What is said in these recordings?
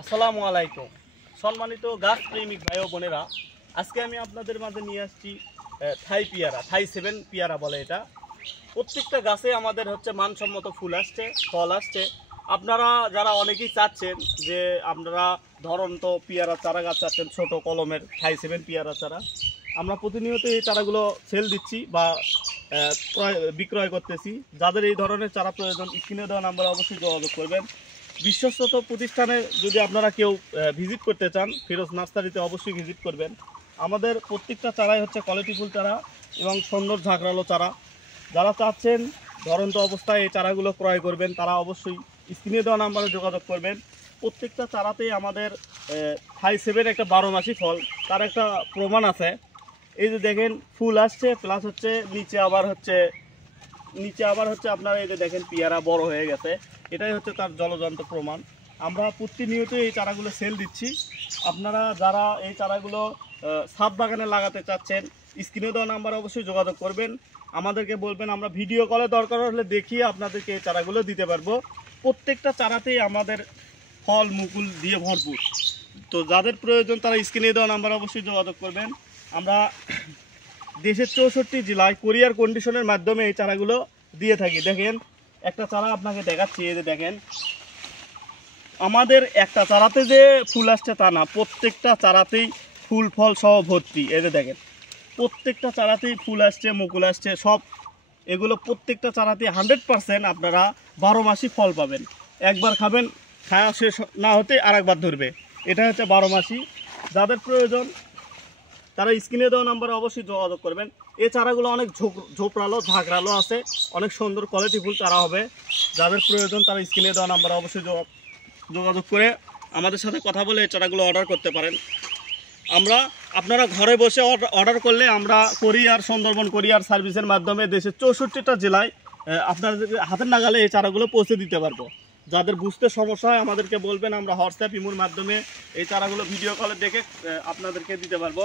আসসালামু আলাইকুম সম্মানিত গাছ প্রেমিক ভাই ও বোনেরা, আজকে আমি আপনাদের মাঝে নিয়ে আসছি থাই পিয়ারা, থাই 7 পিয়ারা বলে এটা। প্রত্যেকটা গাছে আমাদের হচ্ছে মানসম্মত ফুল আসছে, ফল আসছে। আপনারা যারা অনেকেই চাচ্ছেন যে আপনারা ধরন্ত পিয়ারা চারা গাছ চাচ্ছেন, ছোট কলমের থাই 7 পিয়ারা চারা, আমরা প্রতিনিয়ত এই চারাগুলো সেল দিচ্ছি বা বিক্রয় করতেছি। যাদের এই ধরনের চারা প্রয়োজন স্ক্রিনে দেওয়া নাম্বারে অবশ্যই যোগাযোগ করবেন। বিশ্বস্ত প্রতিষ্ঠানে যদি আপনারা কেউ ভিজিট করতে চান, ফিরোজ নার্সারিতে অবশ্যই ভিজিট করবেন। আমাদের প্রত্যেকটা চারাই হচ্ছে কোয়ালিটিফুল চারা এবং সুন্দর ঝাঁকড়ালো চারা। যারা চাচ্ছেন ধরন্ত অবস্থায় এই চারাগুলো ক্রয় করবেন তারা অবশ্যই স্ক্রিনে দেওয়া নাম্বারে যোগাযোগ করবেন। প্রত্যেকটা চারাতেই আমাদের থাই 7 একটা 12 মাসি ফল, তার একটা প্রমাণ আছে। এই যে দেখেন ফুল আসছে, প্লাস হচ্ছে নিচে আবার হচ্ছে আপনারা এই যে দেখেন পিয়ারা বড় হয়ে গেছে, এটাই হচ্ছে তার জলজন্ত প্রমাণ। আমরা প্রতিনিয়ত এই চারাগুলো সেল দিচ্ছি। আপনারা যারা এই চারাগুলো ছাদ বাগানে লাগাতে চাচ্ছেন স্ক্রিনে দেওয়া নাম্বার অবশ্যই যোগাযোগ করবেন, আমাদেরকে বলবেন, আমরা ভিডিও কলে দরকার হলে দেখিয়ে আপনাদেরকে এই চারাগুলো দিতে পারবো। প্রত্যেকটা চারাতেই আমাদের ফল মুকুল দিয়ে ভরপুর। তো যাদের প্রয়োজন তারা স্ক্রিনে দেওয়া নাম্বার অবশ্যই যোগাযোগ করবেন। আমরা দেশের 64 জেলায় কোরিয়ার কন্ডিশনের মাধ্যমে এই চারাগুলো দিয়ে থাকি। দেখেন একটা চারা আপনাকে দেখাচ্ছি, এই যে দেখেন আমাদের একটা চারাতে যে ফুল আসছে তা না, প্রত্যেকটা চারাতেই ফুল ফল সহ ভর্তি। এই যে দেখেন প্রত্যেকটা চারাতেই ফুল আসছে, মুকুল আসছে সব। এগুলো প্রত্যেকটা চারাতেই 100% আপনারা 12 মাসই ফল পাবেন। একবার খাবেন, খাওয়া শেষ না হতে আরেকবার ধরবে। এটা হচ্ছে 12 মাসি। যাদের প্রয়োজন তারা স্ক্রিনে দেওয়া নাম্বারে অবশ্যই যোগাযোগ করবেন। এই চারাগুলো অনেক ঝোপড়ালো ঝাঁকড়ালো আছে, অনেক সুন্দর কোয়ালিটিফুল চারা হবে। যাদের প্রয়োজন তারা স্ক্রিনে দেওয়া নাম্বারে অবশ্যই যোগাযোগ করে আমাদের সাথে কথা বলে এই চারাগুলো অর্ডার করতে পারেন। আপনারা ঘরে বসে অর্ডার করলে আমরা কোরিয়ার, সুন্দরবন কোরিয়ার সার্ভিসের মাধ্যমে দেশের 64টা জেলায় আপনাদের হাতের নাগালে এই চারাগুলো পৌঁছে দিতে পারবো। যাদের বুঝতে সমস্যা হয় আমাদেরকে বলবেন, আমরা হোয়াটসঅ্যাপ ইমোর মাধ্যমে এই চারাগুলো ভিডিও কলে দেখে আপনাদেরকে দিতে পারবো।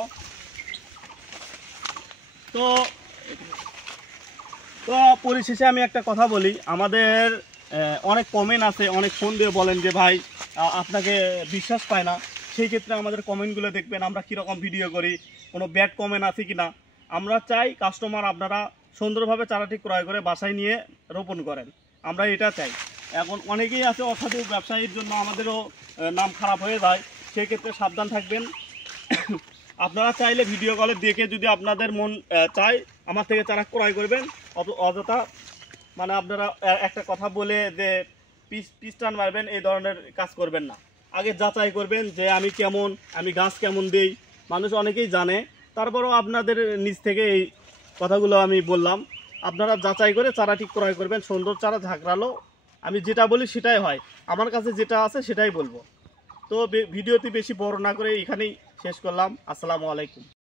তো পরিশেষে আমি একটা কথা বলি, আমাদের অনেক কমেন্ট আছে, অনেক ফোন দিয়ে বলেন যে ভাই আপনাকে বিশ্বাস পায় না। সেই ক্ষেত্রে আমাদের কমেন্টগুলো দেখবেন, আমরা কীরকম ভিডিও করি, কোনো ব্যাড কমেন্ট আছে কি না। আমরা চাই কাস্টমার আপনারা সুন্দরভাবে চারাটি ক্রয় করে বাসায় নিয়ে রোপণ করেন, আমরা এটা চাই। এখন অনেকেই আছে অসাধু ব্যবসায়ীর জন্য আমাদেরও নাম খারাপ হয়ে যায়, সেক্ষেত্রে সাবধান থাকবেন। আপনারা চাইলে ভিডিও কলে দেখে যদি আপনাদের মন চায় আমার থেকে চারা ক্রয় করবেন। অযথা মানে আপনারা একটা কথা বলে যে পিস টান মারবেন, এই ধরনের কাজ করবেন না। আগে যাচাই করবেন যে আমি গাছ কেমন দেই, মানুষ অনেকেই জানে, তারপরও আপনাদের নিজ থেকে এই কথাগুলো আমি বললাম। আপনারা যাচাই করে চারাটি ক্রয় করবেন, সুন্দর চারা ঝাঁকড়ালো। আমি যেটা বলি সেটাই হয়, আমার কাছে যেটা আছে সেটাই বলবো। তো ভিডিওটি বেশি বড় না করে এখানেই শেষ করলাম। আসসালামু আলাইকুম।